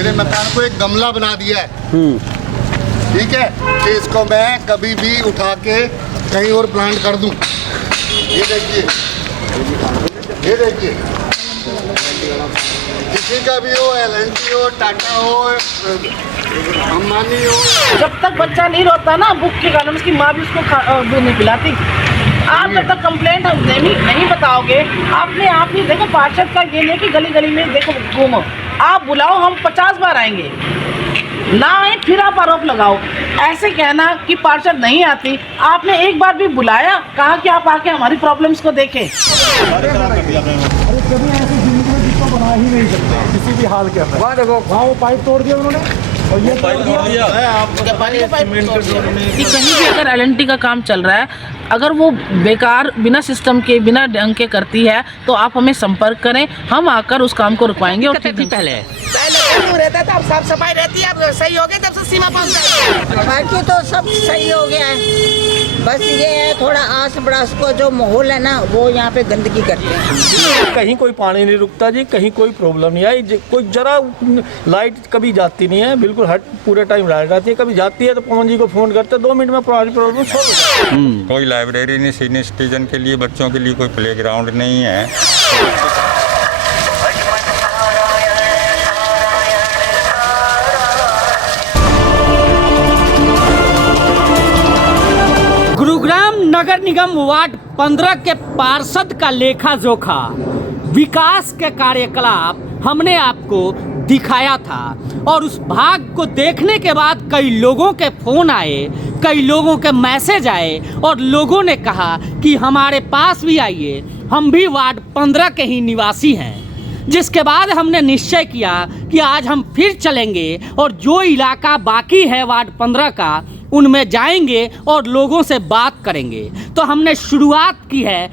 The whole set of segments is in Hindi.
मेरे मकान को एक गमला बना दिया है, ठीक है, कि इसको मैं कभी भी उठा के कहीं और प्लांट कर दूं। ये देखिए, ये देखिए, किसी का भी हो, LNG हो, टाटा हो, अंबानी हो, जब तक बच्चा नहीं रोता ना भूख के कारण, उसकी माँ भी उसको दूध नहीं पिलाती। आप जब तक कंप्लेंट हम नहीं बताओगे, आपने आप ही देखो, पार्षद का ये नहीं कि गली गली में देखो घूमो, आप बुलाओ, हम 50 बार आएंगे, ना आए फिर आप आरोप लगाओ। ऐसे कहना कि पार्षद नहीं आती, आपने एक बार भी बुलाया, कहा कि आप आके हमारी प्रॉब्लम्स को देखें। अरे कभी ऐसी जिंदगी में जिसको बना ही नहीं सकते किसी भी हाल के अंदर। वहाँ देखो, वहाँ वो पाइप तोड़ दिया उन्होंने, और ये पाइप तोड़ दिया कि कहीं भी अगर LNT का काम चल रहा है, अगर वो बेकार बिना सिस्टम के बिना ढंग के करती है तो आप हमें संपर्क करें, हम आकर उस काम को रुकवाएंगे। और पहले रहता था, अब साफ सफाई रहती है, अब सही हो गया, तब से सीमा पास बाकी तो सब सही हो गया है। बस ये है थोड़ा आस पड़ोस को जो माहौल है ना, वो यहाँ पे गंदगी करते हैं। कहीं कोई पानी नहीं रुकता जी, कहीं कोई प्रॉब्लम नहीं आई, कोई जरा लाइट कभी जाती नहीं है, बिल्कुल हट पूरे टाइम लाइट आती है, कभी जाती है तो पवन जी को फ़ोन करते 2 मिनट में प्रॉब्लम सॉल्व हो जाती है। कोई लाइब्रेरी नहीं, सीनियर सिटीजन के लिए, बच्चों के लिए कोई प्लेग्राउंड नहीं है। गुरुग्राम नगर निगम वार्ड 15 के पार्षद का लेखा जोखा विकास के कार्यकलाप हमने आपको दिखाया था, और उस भाग को देखने के बाद कई लोगों के फ़ोन आए, कई लोगों के मैसेज आए, और लोगों ने कहा कि हमारे पास भी आइए, हम भी वार्ड 15 के ही निवासी हैं। जिसके बाद हमने निश्चय किया कि आज हम फिर चलेंगे और जो इलाका बाकी है वार्ड 15 का, उनमें जाएंगे और लोगों से बात करेंगे। तो हमने शुरुआत की है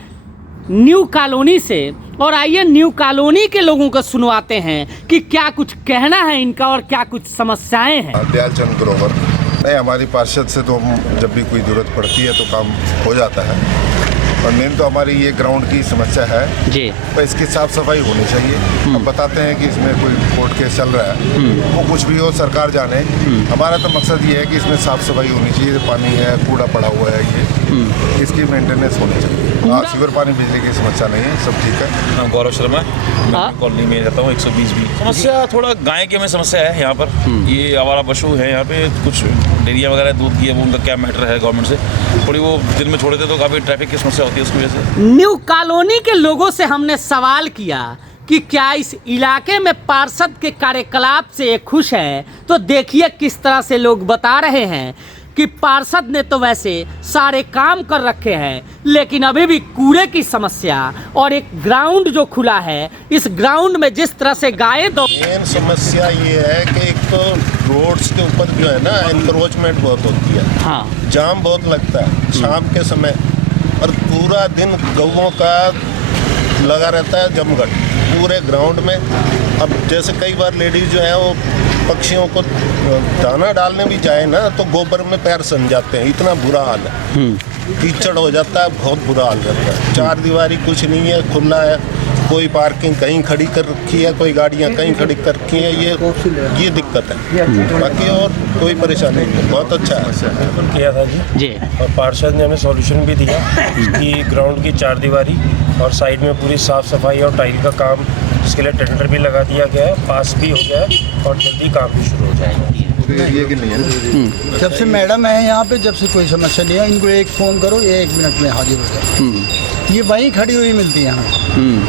न्यू कॉलोनी से, और आइए न्यू कॉलोनी के लोगों को सुनवाते हैं कि क्या कुछ कहना है इनका और क्या कुछ समस्याएं हैं। दयाल चंद ग्रोवर नहीं, हमारी पार्षद से तो हम जब भी कोई ज़रूरत पड़ती है तो काम हो जाता है, और मेन तो हमारी ये ग्राउंड की समस्या है जी, तो इसकी साफ़ सफाई होनी चाहिए। हम बताते हैं कि इसमें कोई कोर्ट केस चल रहा है, वो कुछ भी हो सरकार जाने, हमारा तो मकसद ये है कि इसमें साफ़ सफाई होनी चाहिए। पानी है, कूड़ा पड़ा हुआ है, ये इसकी मेंटेनेंस होनी चाहिए। हाँ, सीवर पानी बिजली की समस्या नहीं है, सब ठीक है। मैं गौरव शर्मा कॉलोनी में रहता हूँ, 120 भी। समस्या थोड़ा गाय की हमें समस्या है यहाँ पर, ये आवारा पशु है यहाँ पे, कुछ डेयरिया वगैरह दूध की है, वो उनका क्या मैटर है गवर्नमेंट से, थोड़ी वो दिन में छोड़े थे तो काफ़ी ट्रैफिक की समस्या होती है उसकी वजह से। न्यू कॉलोनी के लोगों से हमने सवाल किया कि क्या इस इलाके में पार्षद के कार्यकलाप से खुश हैं, तो देखिए किस तरह से लोग बता रहे हैं कि पार्षद ने तो वैसे सारे काम कर रखे हैं, लेकिन अभी भी कूड़े की समस्या, और एक ग्राउंड जो खुला है, इस ग्राउंड में जिस तरह से गायें मेन समस्या ये है कि एक तो रोड्स के ऊपर जो है ना, इंक्रोचमेंट बहुत होती है, हाँ, जाम बहुत लगता है शाम के समय, और पूरा दिन गौओं का लगा रहता है जमघट पूरे ग्राउंड में। अब जैसे कई बार लेडीज जो है वो पक्षियों को दाना डालने भी जाए ना तो गोबर में पैर सन जाते हैं, इतना बुरा हाल है, कीचड़ हो जाता है, बहुत बुरा हाल रहता है। 4 दीवारी कुछ नहीं है, खुला है, कोई पार्किंग कहीं खड़ी कर रखी है, कोई गाड़ियाँ कहीं खड़ी कर रखी हैं, ये दिक्कत है, बाकी और कोई परेशानी नहीं, बहुत अच्छा है। किया था जी, और पार्षद ने हमें सॉल्यूशन भी दिया कि ग्राउंड की 4 दीवारी और साइड में पूरी साफ़ सफाई और टाइल का काम, जिसके लिए टेंडर भी लगा दिया गया है, पास भी हो गया है और जल्दी काम भी शुरू हो जाएगा। जब से मैडम है यहाँ पे, जब से कोई समस्या नहीं है, इनको एक फ़ोन करो, ये 1 मिनट में हाजिर हो जाए। ये वहीं खड़ी हुई मिलती है हमें,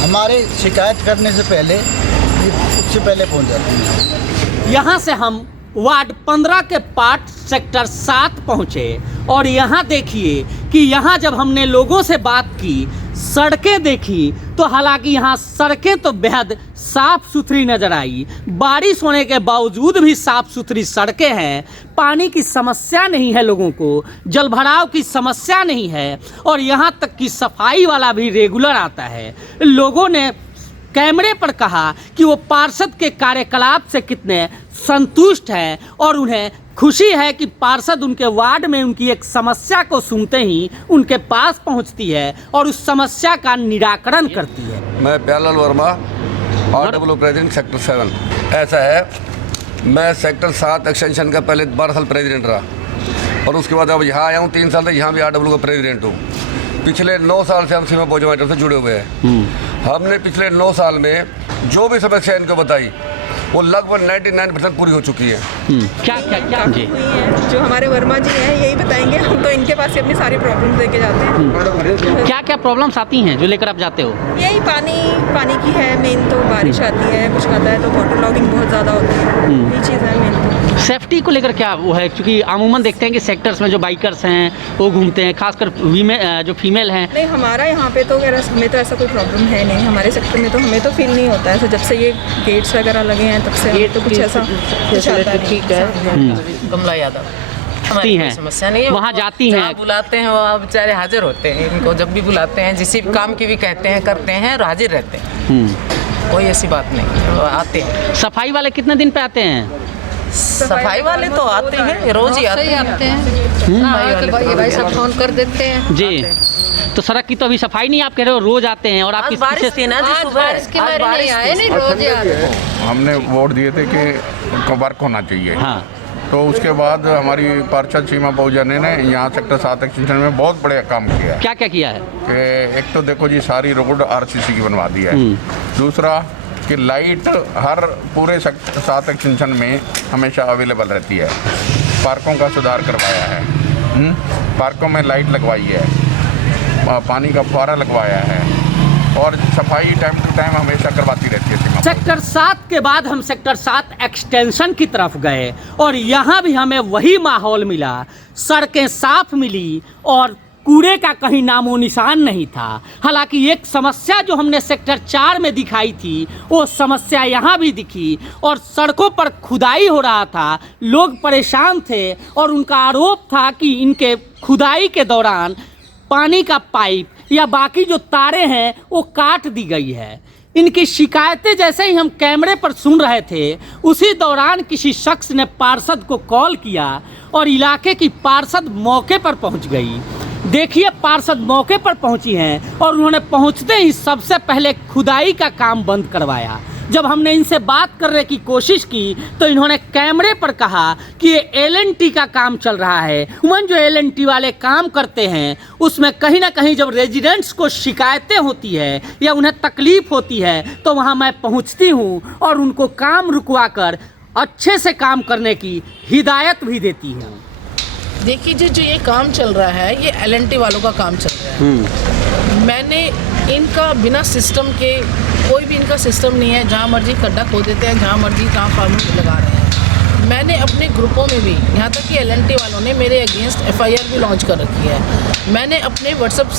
हमारे शिकायत करने से पहले, उससे पहले पहुँच जाती है। यहाँ से हम वार्ड 15 के पार्ट सेक्टर 7 पहुँचे, और यहाँ देखिए कि यहाँ जब हमने लोगों से बात की, सड़कें देखी, तो हालांकि यहाँ सड़कें तो बेहद साफ़ सुथरी नज़र आई, बारिश होने के बावजूद भी साफ़ सुथरी सड़कें हैं, पानी की समस्या नहीं है, लोगों को जल भराव की समस्या नहीं है, और यहाँ तक कि सफाई वाला भी रेगुलर आता है। लोगों ने कैमरे पर कहा कि वो पार्षद के कार्यकलाप से कितने संतुष्ट हैं, और उन्हें खुशी है कि पार्षद उनके वार्ड में उनकी एक समस्या को सुनते ही उनके पास पहुंचती है और उस समस्या का निराकरण करती है। मैं प्यालाल वर्मा RWO प्रेसिडेंट सेक्टर 7। ऐसा है, मैं सेक्टर 7 एक्सटेंशन का पहले 12 साल प्रेसिडेंट रहा और उसके बाद अब यहाँ आया हूँ 3 साल से, यहाँ भी RWO का प्रेसिडेंट हूँ। पिछले 9 साल से हम सीमा पोजो मैटर से जुड़े हुए हैं। हमने पिछले 9 साल में जो भी समस्या इनको बताई वो लगभग 99% पूरी हो चुकी है। क्या क्या क्या जी जो हमारे वर्मा जी हैं यही बताएंगे, हम तो इनके पास से अपनी सारी प्रॉब्लम्स लेके जाते हैं। क्या क्या प्रॉब्लम्स आती हैं जो लेकर आप जाते हो? यही पानी की है मेन, तो बारिश आती है, कुछ आता है तो वाटर लॉगिंग बहुत ज़्यादा होती है, ये चीज़ है मेन। तो सेफ्टी को लेकर क्या वो है, क्योंकि अमूमन देखते हैं कि सेक्टर्स में जो बाइकर्स हैं वो घूमते हैं, खासकर जो फीमेल हैं। नहीं, हमारा यहाँ पे तो हमें तो ऐसा कोई प्रॉब्लम है नहीं, हमारे सेक्टर में तो हमें तो फील नहीं होता है। जब से ये गेट्स वगैरह लगे हैं तब से तो कुछ ऐसा कुछ आता है। ठीक है। कमला यादव हमारी है, समस्या नहीं है। वहाँ जाती हैं, बुलाते हैं, वो बेचारे हाजिर होते हैं। इनको जब भी बुलाते हैं, जिस काम की भी कहते हैं करते हैं और हाजिर रहते हैं, कोई ऐसी बात नहीं, वो आते हैं। सफाई वाले कितने दिन पे आते हैं? सफाई वाले तो आते हैं, रोज ही आते हैं। भाई सब फोन कर देते हैं जी। तो सड़क की तो अभी सफाई नहीं, आप कह रहे हो रोज आते हैं, और आप बारिश थी ना जी, सुबह बारिश आए नहीं, रोज आते हैं। हमने वोट दिए थे कि उनको वर्क होना चाहिए। हाँ। तो उसके बाद हमारी पार्षद सीमा बहुजन ने यहाँ सेक्टर 7 एक्सटेंशन में बहुत बड़े काम किया है। क्या क्या किया है? कि एक तो देखो जी, सारी रोड RCC की बनवा दी है। दूसरा कि लाइट हर पूरे सेक्टर 7 एक्सटेंशन में हमेशा अवेलेबल रहती है। पार्कों का सुधार करवाया है, पार्कों में लाइट लगवाई है, पानी का फुहारा लगवाया है और सफाई टाइम टू टाइम हमेशा करवाती रहती है। सेक्टर 7 के बाद हम सेक्टर 7 एक्सटेंशन की तरफ गए और यहाँ भी हमें वही माहौल मिला। सड़कें साफ मिली और कूड़े का कहीं नामो निशान नहीं था। हालांकि एक समस्या जो हमने सेक्टर 4 में दिखाई थी वो समस्या यहाँ भी दिखी और सड़कों पर खुदाई हो रहा था, लोग परेशान थे और उनका आरोप था कि इनके खुदाई के दौरान पानी का पाइप या बाकी जो तारें हैं वो काट दी गई है। इनकी शिकायतें जैसे ही हम कैमरे पर सुन रहे थे उसी दौरान किसी शख्स ने पार्षद को कॉल किया और इलाके की पार्षद मौके पर पहुंच गई। देखिए, पार्षद मौके पर पहुंची हैं और उन्होंने पहुंचते ही सबसे पहले खुदाई का काम बंद करवाया। जब हमने इनसे बात करने की कोशिश की तो इन्होंने कैमरे पर कहा कि ये LNT का काम चल रहा है। उमन जो LNT वाले काम करते हैं उसमें कहीं ना कहीं जब रेजिडेंट्स को शिकायतें होती है या उन्हें तकलीफ होती है तो वहाँ मैं पहुँचती हूँ और उनको काम रुकवा कर अच्छे से काम करने की हिदायत भी देती हूँ। देखिए जी, जो ये काम चल रहा है ये LNT वालों का काम चल रहा है। मैंने इनका बिना सिस्टम के, कोई भी इनका सिस्टम नहीं है, जहाँ मर्जी खड्डा खोद देते हैं, जहाँ मर्जी ट्रांसफार्मर लगा रहे हैं। मैंने अपने ग्रुपों में भी, यहाँ तक कि LNT वालों ने मेरे अगेंस्ट FIR भी लॉन्च कर रखी है। मैंने अपने व्हाट्सअप,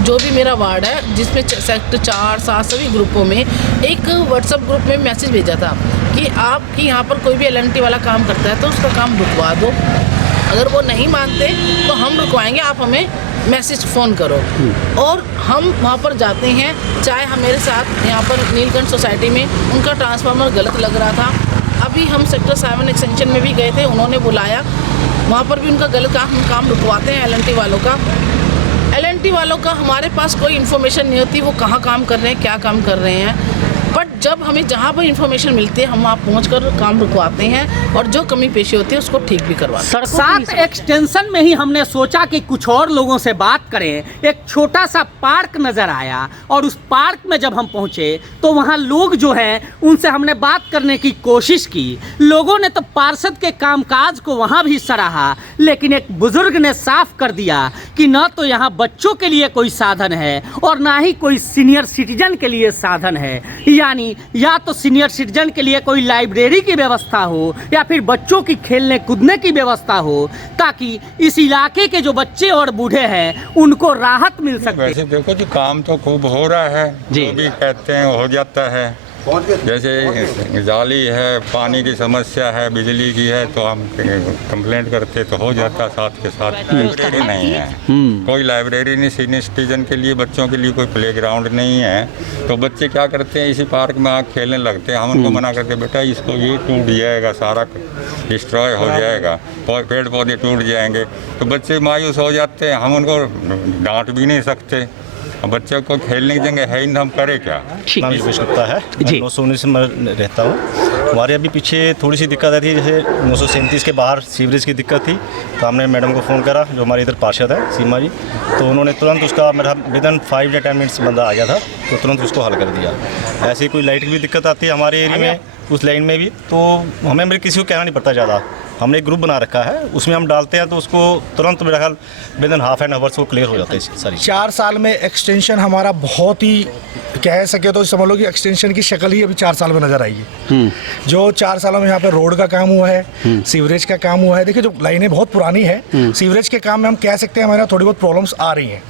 जो भी मेरा वार्ड है जिसमें सेक्टर 4, 7 सभी ग्रुपों में एक व्हाट्सअप ग्रुप में मैसेज भेजा था कि आपकी यहाँ पर कोई भी LNT वाला काम करता है तो उसका काम रुकवा दो, अगर वो नहीं मानते तो हम रुकवाएंगे, आप हमें मैसेज फ़ोन करो। और हम वहाँ पर जाते हैं, चाहे हम मेरे साथ यहाँ पर नीलकंठ सोसाइटी में उनका ट्रांसफार्मर गलत लग रहा था, अभी हम सेक्टर 7 एक्सटेंशन में भी गए थे, उन्होंने बुलाया, वहाँ पर भी उनका गलत काम रुकवाते हैं LNT वालों का। LNT वालों का हमारे पास कोई इन्फॉर्मेशन नहीं होती वो कहाँ काम कर रहे हैं, क्या काम कर रहे हैं, बट जब हमें जहाँ पर इन्फॉर्मेशन मिलती है हम वहाँ पहुँचकर काम रुकवाते हैं और जो कमी पेशी होती है उसको ठीक भी करवाते हैं। 7 एक्सटेंशन में ही हमने सोचा कि कुछ और लोगों से बात करें। एक छोटा सा पार्क नज़र आया और उस पार्क में जब हम पहुँचे तो वहाँ लोग जो हैं उनसे हमने बात करने की कोशिश की। लोगों ने तो पार्षद के कामकाज को वहाँ भी सराहा, लेकिन एक बुजुर्ग ने साफ कर दिया कि न तो यहाँ बच्चों के लिए कोई साधन है और ना ही कोई सीनियर सिटीजन के लिए साधन है। यानी या तो सीनियर सिटीजन के लिए कोई लाइब्रेरी की व्यवस्था हो या फिर बच्चों की खेलने कूदने की व्यवस्था हो ताकि इस इलाके के जो बच्चे और बूढ़े हैं उनको राहत मिल सके। वैसे देखो जी, काम तो खूब हो रहा है, जो भी कहते हैं हो जाता है। जैसे जाली है, पानी की समस्या है, बिजली की है, तो हम कंप्लेंट करते तो हो जाता। साथ के साथ लाइब्रेरी नहीं है, कोई लाइब्रेरी नहीं, सीनियर सिटीजन के लिए, बच्चों के लिए कोई प्लेग्राउंड नहीं है, तो बच्चे क्या करते हैं इसी पार्क में आकर खेलने लगते हैं। हम उनको मना करते बेटा इसको ये टूट जाएगा, सारा डिस्ट्रॉय हो जाएगा, पेड़ पौधे टूट जाएंगे, तो बच्चे मायूस हो जाते हैं। हम उनको डांट भी नहीं सकते, अब बच्चों को खेलने की जगह है ही नहीं, हम करें क्या? नाम योगेश गुप्ता है, मैं 919 में रहता हूँ। हमारे अभी पीछे थोड़ी सी दिक्कत आई थी, जैसे 937 के बाहर सीवरेज की दिक्कत थी, तो हमने मैडम को फ़ोन करा, जो हमारे इधर पार्षद है सीमा जी, तो उन्होंने तुरंत उसका मेरा विदिन 5 या 10 मिनट्स बंदा आ गया था, तो तुरंत उसको हल कर दिया। ऐसी कोई लाइट की भी दिक्कत आती है हमारे एरिया में, उस लाइन में भी, तो हमें मेरे किसी को कहना नहीं पड़ता ज़्यादा। हमने एक ग्रुप बना रखा है, उसमें हम डालते हैं तो उसको तुरंत मेरा ख्याल विदिन हाफ एन आवर्स को क्लियर हो जाता है सारी। 4 साल में एक्सटेंशन हमारा बहुत ही कह सके तो समझ लो कि एक्सटेंशन की शक्ल ही अभी 4 साल में नज़र आई है। जो 4 सालों में यहाँ पे रोड का काम हुआ है, सीवरेज का काम हुआ है। देखिए जो लाइनें बहुत पुरानी है, सीवरेज के काम में हम कह सकते हैं हमारे यहाँ थोड़ी बहुत प्रॉब्लम्स आ रही हैं,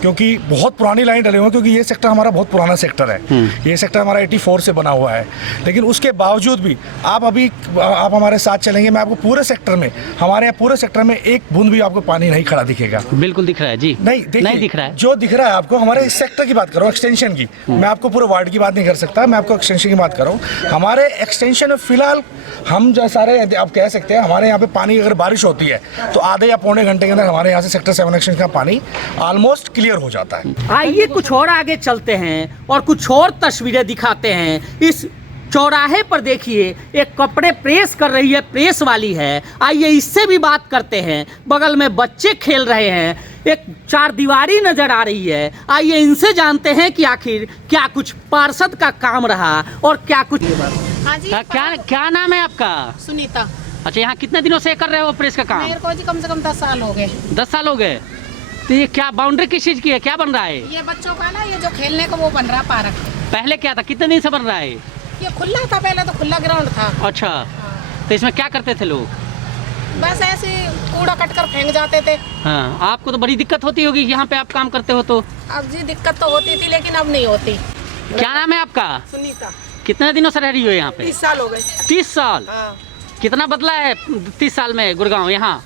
क्योंकि बहुत पुरानी लाइन डली हुई है, क्योंकि ये सेक्टर हमारा बहुत पुराना सेक्टर है। ये सेक्टर हमारा 84 से बना हुआ है, लेकिन उसके बावजूद भी आप हमारे साथ चलेंगे, मैं आपको पूरे सेक्टर में, हमारे यहाँ पूरे सेक्टर में एक बूंद भी आपको पानी नहीं खड़ा दिखेगा। बिल्कुल दिख रहा है जी, नहीं दिख रहा है। जो दिख रहा है आपको, हमारे इस सेक्टर की बात करो, एक्सटेंशन की, मैं आपको पूरे वार्ड की बात नहीं कर सकता, मैं आपको एक्सटेंशन की बात कर रहा हूँ। हमारे एक्सटेंशन में फिलहाल हम जो सारे आप कह सकते हैं, हमारे यहाँ पे पानी अगर बारिश होती है तो आधे या पौने घंटे के अंदर हमारे यहाँ से सेक्टर 7 एक्सटेंशन का पानी ऑलमोस्ट क्लियर हो जाता है। आइए कुछ और आगे चलते हैं और कुछ और तस्वीरें दिखाते हैं। इस चौराहे पर देखिए एक कपड़े प्रेस कर रही है, प्रेस वाली है। आइए इससे भी बात करते हैं। बगल में बच्चे खेल रहे हैं, एक 4 दीवारी नजर आ रही है। आइए इनसे जानते हैं कि आखिर क्या कुछ पार्षद का काम रहा और क्या कुछ। हाँ जी, क्या नाम है आपका? सुनीता। अच्छा, यहाँ कितने दिनों से कर रहे हो प्रेस का काम? मेरे को जी कम से कम 10 साल हो गए। 10 साल हो गए। तो ये क्या बाउंड्री किस चीज की है, क्या बन रहा है? ये बच्चों का ना, ये जो खेलने को वो बन रहा पार्क। पहले क्या था, कितने दिन से बन रहा है? ये खुला था, पहले तो खुला ग्राउंड था। अच्छा, तो इसमें क्या करते थे लोग? बस ऐसे कूड़ा कट कर फेंक जाते थे। हाँ, आपको तो बड़ी दिक्कत होती होगी यहाँ पे आप काम करते हो तो? अब जी दिक्कत तो होती थी, लेकिन अब नहीं होती। क्या नाम है आपका? सुनीता। कितने दिनों से रह रही हो यहाँ पे? 30 साल हो गए। 30 साल? हाँ। कितना बदला है 30 साल में गुड़गांव यहाँ?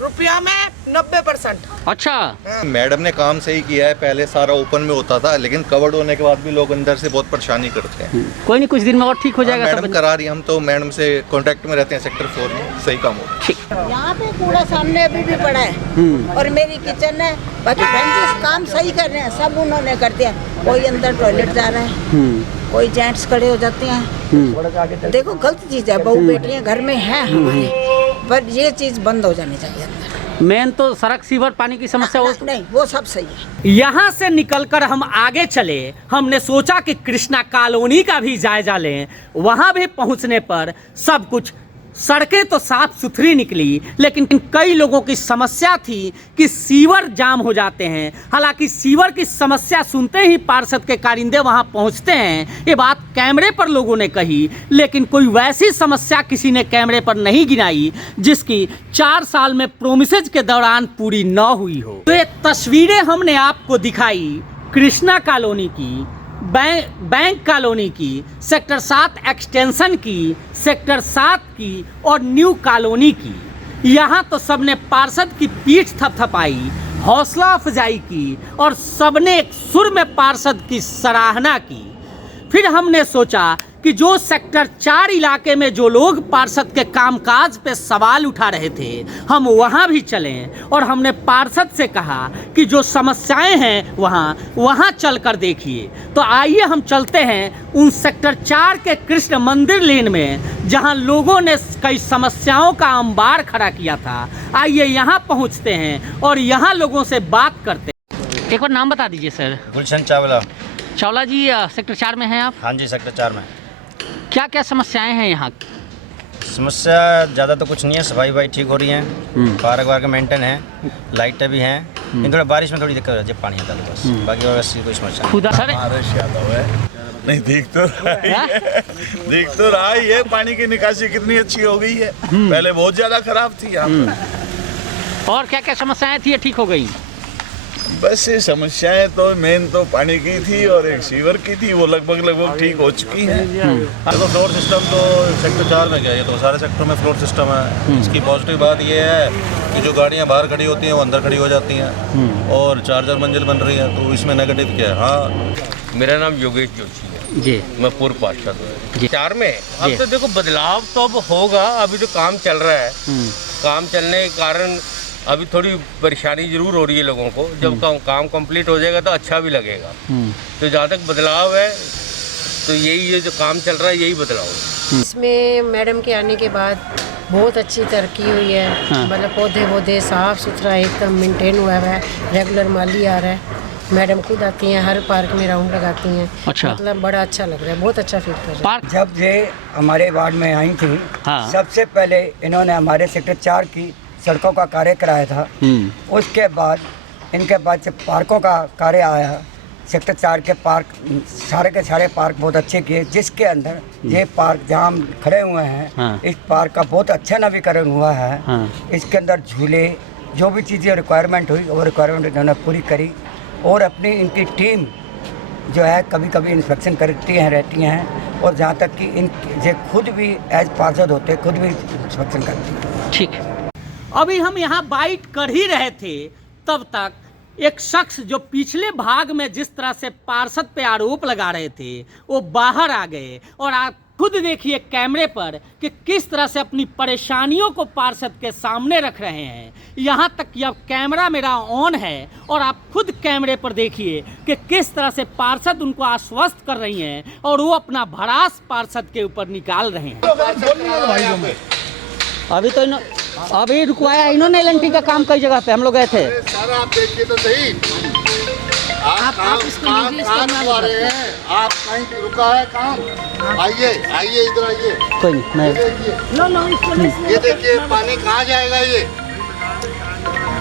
रुपया में 90%। अच्छा, मैडम ने काम सही किया है। पहले सारा ओपन में होता था, लेकिन कवर्ड होने के बाद भी लोग अंदर से बहुत परेशानी करते हैं। कोई नहीं, कुछ दिन में और ठीक हो जाएगा। मैडम करा रही, हम तो मैडम से कांटेक्ट में रहते हैं, सेक्टर 4 में सही काम हो। यहाँ पे कूड़ा सामने अभी भी पड़ा है और मेरी किचन है, बाकी बहन काम सही कर रहे हैं, सब उन्होंने कर दिया। कोई अंदर टॉयलेट जा रहा है, कोई जेंट्स खड़े हो जाते हैं। देखो गलत चीज़ है, बहू बेटियाँ घर में हैं हमारे, पर ये चीज़ बंद हो जानी चाहिए। मेन तो सड़क, सीवर, पानी की समस्या हो। नहीं, वो सब सही है। यहाँ से निकलकर हम आगे चले, हमने सोचा कि कृष्णा कॉलोनी का भी जायजा लें। वहाँ भी पहुँचने पर सब कुछ, सड़कें तो साफ सुथरी निकली, लेकिन कई लोगों की समस्या थी कि सीवर जाम हो जाते हैं। हालांकि सीवर की समस्या सुनते ही पार्षद के कारिंदे वहां पहुंचते हैं। ये बात कैमरे पर लोगों ने कही, लेकिन कोई वैसी समस्या किसी ने कैमरे पर नहीं गिनाई जिसकी 4 साल में प्रोमिसेज के दौरान पूरी न हुई हो। तो ये तस्वीरें हमने आपको दिखाई कृष्णा कॉलोनी की, बैंक कॉलोनी की, सेक्टर 7 एक्सटेंशन की, सेक्टर 7 की और न्यू कॉलोनी की। यहाँ तो सबने पार्षद की पीठ थपथपाई, हौसला अफजाई की और सबने एक सुर में पार्षद की सराहना की। फिर हमने सोचा कि जो सेक्टर 4 इलाके में जो लोग पार्षद के कामकाज पे सवाल उठा रहे थे, हम वहाँ भी चलें और हमने पार्षद से कहा कि जो समस्याएं हैं वहाँ चल कर देखिए। तो आइए हम चलते हैं उन सेक्टर 4 के कृष्ण मंदिर लेन में, जहाँ लोगों ने कई समस्याओं का अंबार खड़ा किया था। आइए यहाँ पहुँचते हैं और यहाँ लोगों से बात करते हैं। एक बार नाम बता दीजिए सर। गुलशन चावला। चावला जी, सेक्टर 4 में हैं आप? हाँ जी, सेक्टर 4 में। क्या क्या समस्याएं हैं यहाँ? समस्या ज़्यादा तो कुछ नहीं है, सफाई वफाई ठीक हो रही है, पार्क वार्क मेंटेन है, लाइटें भी हैं, लेकिन थोड़ा बारिश में थोड़ी दिक्कत हो जाती है, पानी आता है बस, बाकी वैसे कोई समस्या नहीं। खुदा सर यादव है, नहीं देख तो रहा ही है, पानी की निकासी कितनी अच्छी हो गई है, पहले बहुत ज़्यादा खराब थी यहाँ पर। और क्या क्या समस्याएं थी, ठीक हो गई? बस ये समस्याएं तो मेन तो पानी की थी और एक सीवर की थी, वो लगभग ठीक हो चुकी हैं। तो फ्लोर सिस्टम तो सेक्टर 4 में गया, ये तो सारे सेक्टर में फ्लोर सिस्टम है। इसकी पॉजिटिव बात ये है कि जो गाड़ियाँ बाहर खड़ी होती हैं वो अंदर खड़ी हो जाती हैं और 4 मंजिल बन रही है, तो इसमें नेगेटिव क्या है? हाँ, मेरा नाम योगेश जोशी है जी, मैं पूर्व पार्षद हूँ 4 में। अब तो देखो बदलाव तो अब होगा, अभी तो काम चल रहा है, काम चलने के कारण अभी थोड़ी परेशानी जरूर हो रही है लोगों को। जब काम कंप्लीट हो जाएगा तो अच्छा भी लगेगा। तो जहाँ तक बदलाव है तो यही है, जो काम चल रहा है यही बदलाव है। इसमें मैडम के आने के बाद बहुत अच्छी तरक्की हुई है। मतलब पौधे साफ सुथरा एकदम मेंटेन हुआ है, रेगुलर माली आ रहा है, मैडम खुद आती हैं, हर पार्क में राउंड लगाती हैं। अच्छा। मतलब बड़ा अच्छा लग रहा है, बहुत अच्छा फील कर रहा है। जब ये हमारे वार्ड में आई थी, सबसे पहले इन्होंने हमारे सेक्टर 4 की सड़कों का कार्य कराया था। उसके बाद इनके बाद से पार्कों का कार्य आया। सेक्टर 4 के पार्क सारे के सारे पार्क बहुत अच्छे किए, जिसके अंदर ये पार्क जहाँ हम खड़े हुए हैं, इस पार्क का बहुत अच्छा नवीकरण हुआ है। इसके अंदर झूले, जो भी चीज़ें रिक्वायरमेंट हुई वो रिक्वायरमेंट इन्होंने पूरी करी। और अपनी इनकी टीम जो है कभी कभी इंस्पेक्शन करती हैं रहती हैं, और जहाँ तक कि ये खुद भी एज पार्षद होते खुद भी इंस्पेक्शन करती हैं। ठीक है, अभी हम यहाँ बाइट कर ही रहे थे, तब तक एक शख्स जो पिछले भाग में जिस तरह से पार्षद पे आरोप लगा रहे थे वो बाहर आ गए। और आप खुद देखिए कैमरे पर कि किस तरह से अपनी परेशानियों को पार्षद के सामने रख रहे हैं। यहाँ तक कि अब कैमरा मेरा ऑन है और आप खुद कैमरे पर देखिए कि किस तरह से पार्षद उनको आश्वस्त कर रही हैं और वो अपना भड़ास पार्षद के ऊपर निकाल रहे हैं। अभी रुकवाया इन्होंने LNT का काम कई जगह पे हम लोग गए थे। सर आप देखिए तो सही, आप काम करवा रहे हैं, आप कहीं रुका है काम? आइए इधर आइए। कोई नहीं, मैं ये देखिए पानी कहाँ जाएगा? ये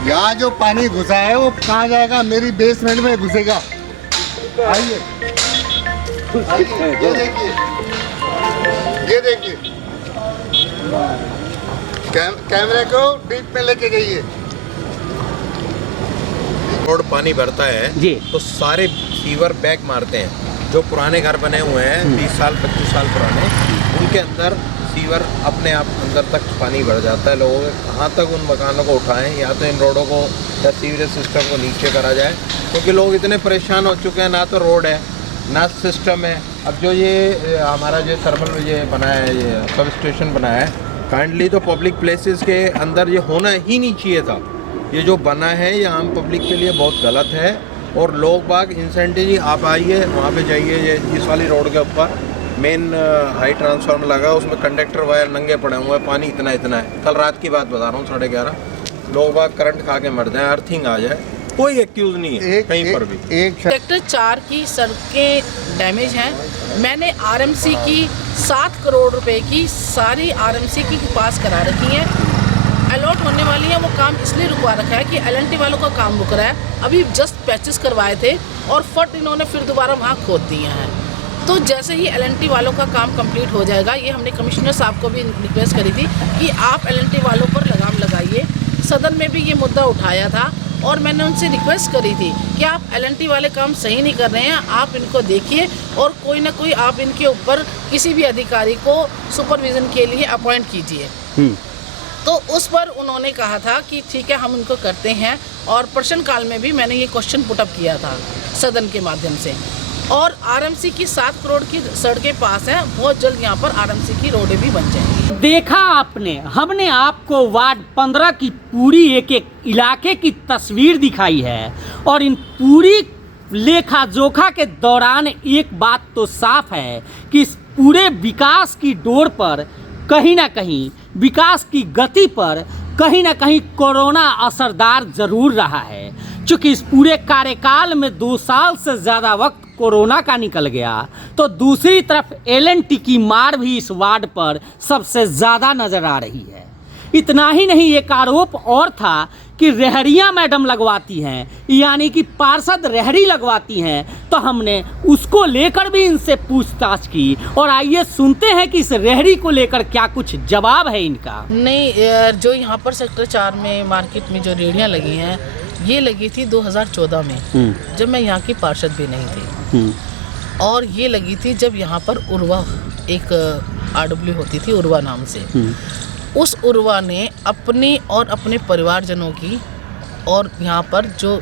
यहाँ जो पानी घुसा है वो कहाँ जाएगा? मेरी बेसमेंट में घुसेगा। आइए ये देखिए कैमरे को डीप में लेके जाइए। रोड पानी भरता है जी, तो सारे सीवर बैक मारते हैं। जो पुराने घर बने हुए हैं 30 साल 25 साल पुराने, उनके अंदर सीवर अपने आप अंदर तक पानी भर जाता है। लोगों के कहाँ तक उन मकानों को उठाएं, या तो इन रोडों को या सीवरेज सिस्टम को नीचे करा जाए, क्योंकि लोग इतने परेशान हो चुके हैं। ना तो रोड है ना सिस्टम है। अब जो ये हमारा जो थर्मल ये बनाया है, ये सब स्टेशन बनाया है, काइंडली तो पब्लिक प्लेसेस के अंदर ये होना ही नहीं चाहिए था। ये जो बना है ये आम पब्लिक के लिए बहुत गलत है। और लोग बाग इंसेंटिव, आप आइए वहाँ पे जाइए, ये इस वाली रोड के ऊपर मेन हाई ट्रांसफार्मर लगा, उसमें कंडक्टर वायर नंगे पड़े हुए हैं, पानी इतना है। कल रात की बात बता रहा हूँ, 11:30 लोग बाग करंट खा के मर जाए, अर्थिंग आ जाए, कोई एक्यूज नहीं है कहीं पर भी। सेक्टर 4 की सड़कें डैमेज हैं। मैंने RMC की 7 करोड़ रुपए की सारी RMC की पास करा रखी हैं, अलॉट होने वाली है। वो काम इसलिए रुकवा रखा है कि LNT वालों का काम रुक रहा है। अभी जस्ट पैचेस करवाए थे और फट इन्होंने फिर दोबारा वहाँ खोद दिए हैं। तो जैसे ही LNT वालों का काम कंप्लीट हो जाएगा, ये हमने कमिश्नर साहब को भी रिक्वेस्ट करी थी कि आप LNT वालों पर लगाम लगाइए। सदन में भी ये मुद्दा उठाया था और मैंने उनसे रिक्वेस्ट करी थी कि आप LNT वाले काम सही नहीं कर रहे हैं, आप इनको देखिए और कोई ना कोई आप इनके ऊपर किसी भी अधिकारी को सुपरविज़न के लिए अपॉइंट कीजिए। तो उस पर उन्होंने कहा था कि ठीक है हम उनको करते हैं। और प्रश्नकाल में भी मैंने ये क्वेश्चन पुटअप किया था सदन के माध्यम से। और RMC की 7 करोड़ की सड़कें पास हैं, बहुत जल्द यहाँ पर RMC की रोडें भी बन जाएंगी। देखा आपने, हमने आपको वार्ड 15 की पूरी एक इलाके की तस्वीर दिखाई है और इन पूरी लेखा जोखा के दौरान एक बात तो साफ है कि इस पूरे विकास की डोर पर कहीं ना कहीं, विकास की गति पर कहीं ना कहीं कोरोना असरदार जरूर रहा है। चूँकि इस पूरे कार्यकाल में 2 साल से ज़्यादा वक्त कोरोना का निकल गया, तो दूसरी तरफ LNT की मार भी इस वार्ड पर सबसे ज़्यादा नज़र आ रही है। इतना ही नहीं, एक आरोप और था कि रेहड़ियाँ मैडम लगवाती हैं, यानी कि पार्षद रेहड़ी लगवाती हैं। तो हमने उसको लेकर भी इनसे पूछताछ की और आइए सुनते हैं कि इस रेहड़ी को लेकर क्या कुछ जवाब है इनका। नहीं, जो यहाँ पर सेक्टर 4 में मार्केट में जो रेहड़ियाँ लगी हैं, ये लगी थी 2014 में, जब मैं यहाँ की पार्षद भी नहीं थी। और ये लगी थी जब यहाँ पर उर्वा एक RW होती थी, उर्वा नाम से। उस उर्वा ने अपनी और अपने परिवारजनों की और यहाँ पर जो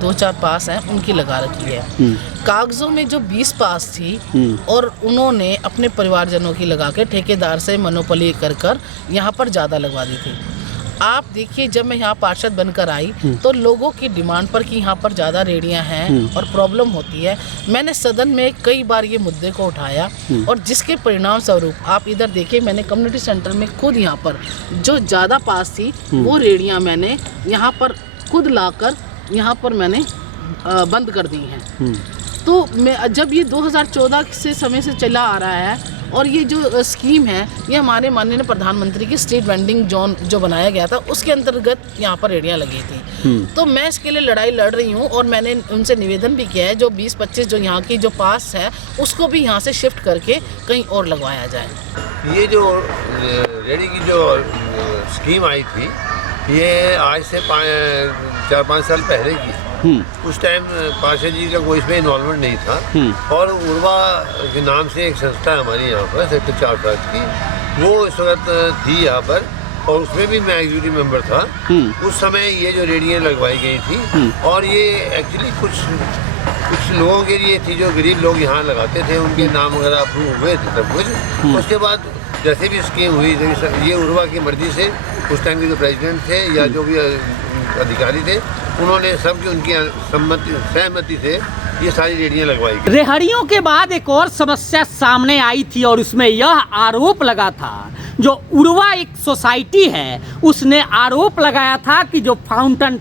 2-4 पास हैं उनकी लगा रखी है। कागज़ों में जो 20 पास थी और उन्होंने अपने परिवारजनों की लगा के ठेकेदार से मनोपली कर यहाँ पर ज़्यादा लगवा दी थी। आप देखिए, जब मैं यहाँ पार्षद बनकर आई तो लोगों की डिमांड पर कि यहाँ पर ज़्यादा रेहड़ियाँ हैं और प्रॉब्लम होती है, मैंने सदन में कई बार ये मुद्दे को उठाया और जिसके परिणाम स्वरूप आप इधर देखिए, मैंने कम्युनिटी सेंटर में खुद यहाँ पर जो ज़्यादा पास थी वो रेहड़ियाँ मैंने यहाँ पर खुद लाकर यहाँ पर मैंने बंद कर दी हैं। तो मैं जब ये 2014 से समय से चला आ रहा है और ये जो स्कीम है ये हमारे माननीय प्रधानमंत्री की स्ट्रीट वेंडिंग जोन जो बनाया गया था उसके अंतर्गत यहाँ पर रेहड़ियाँ लगी थी। तो मैं इसके लिए लड़ाई लड़ रही हूँ और मैंने उनसे निवेदन भी किया है जो 20-25 जो यहाँ की जो पास है उसको भी यहाँ से शिफ्ट करके कहीं और लगवाया जाए। ये जो रेहड़ी की जो स्कीम आई थी ये आज से 4-5 साल पहले की। उस टाइम पार्षद जी का कोई इसमें इन्वॉल्वमेंट नहीं था और उर्वा के नाम से एक संस्था है हमारी यहाँ पर सेक्टर 4 की, वो इस वक्त थी यहाँ पर और उसमें भी मैं एग्जीक्यूटिव मेंबर था। उस समय ये जो रेहड़ियाँ लगवाई गई थी और ये एक्चुअली कुछ लोगों के लिए थी जो गरीब लोग यहाँ लगाते थे, उनके नाम वगैरह अप्रूव हुए थे सब कुछ। उसके बाद जैसे भी स्कीम हुई ये उर्वा की मर्जी से उस टाइम के जो प्रेसिडेंट थे या जो भी अधिकारी थे उन्होंने सबकी उनकी सहमति से ये सारी रेहड़ियाँ लगवाई गई। रेहड़ियों के बाद एक और समस्या सामने आई थी और उसमें यह आरोप लगा था, जो उर्वा एक सोसाइटी है उसने आरोप लगाया था कि जो फाउंटेन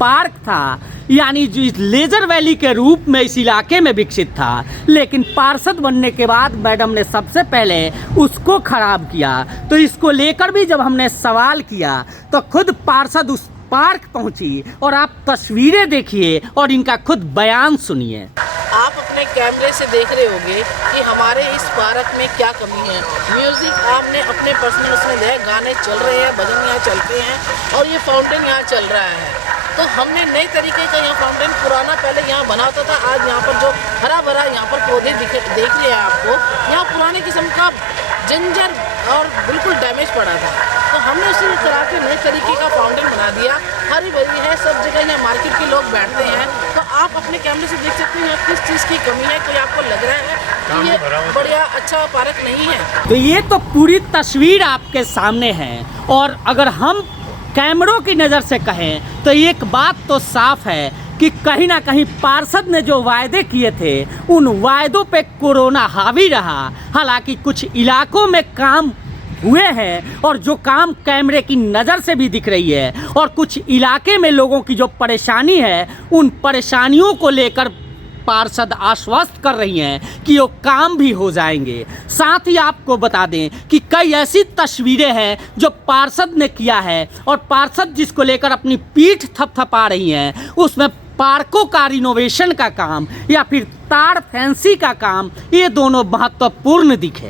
पार्क था यानी जो इस लेजर वैली के रूप में इस इलाके में विकसित था, लेकिन पार्षद बनने के बाद मैडम ने सबसे पहले उसको खराब किया। तो इसको लेकर भी जब हमने सवाल किया तो खुद पार्षद उस पार्क पहुंची और आप तस्वीरें देखिए और इनका खुद बयान सुनिए। आप अपने कैमरे से देख रहे होंगे कि हमारे इस पार्क में क्या कमी है। म्यूजिक आपने अपने पर्सनल उसमें दिया, गाने चल रहे हैं, भजन यहाँ चलते हैं और ये फाउंटेन यहाँ चल रहा है। तो हमने नए तरीके का यहाँ फाउंटेन पुराना पहले यहाँ बना होता था, आज यहाँ पर जो हरा भरा यहाँ पर पौधे देख रहे हैं आपको, यहाँ पुराने किस्म का जंजर और बिल्कुल डैमेज पड़ा था। तो हमने उसी तरह के नए तरीके का फाउंटेन बना दिया, हरी भरी है, सब जगह यहाँ मार्केट के लोग बैठते हैं। तो आप अपने कैमरे से देख सकते हैं यहाँ किस चीज़ की कमी है। कोई आपको लग रहा है कि ये बढ़िया अच्छा पार्क नहीं है? तो ये तो पूरी तस्वीर आपके सामने है और अगर हम कैमरों की नज़र से कहें तो एक बात तो साफ है कि कहीं ना कहीं पार्षद ने जो वायदे किए थे उन वायदों पे कोरोना हावी रहा। हालांकि कुछ इलाकों में काम हुए हैं और जो काम कैमरे की नज़र से भी दिख रही है और कुछ इलाके में लोगों की जो परेशानी है उन परेशानियों को लेकर पार्षद आश्वस्त कर रही हैं कि वो काम भी हो जाएंगे। साथ ही आपको बता दें कि कई ऐसी तस्वीरें हैं जो पार्षद ने किया है और पार्षद जिसको लेकर अपनी पीठ थपथपा रही हैं उसमें पार्कों का रिनोवेशन का काम या फिर तार फैंसी का काम, ये दोनों महत्वपूर्ण दिखे।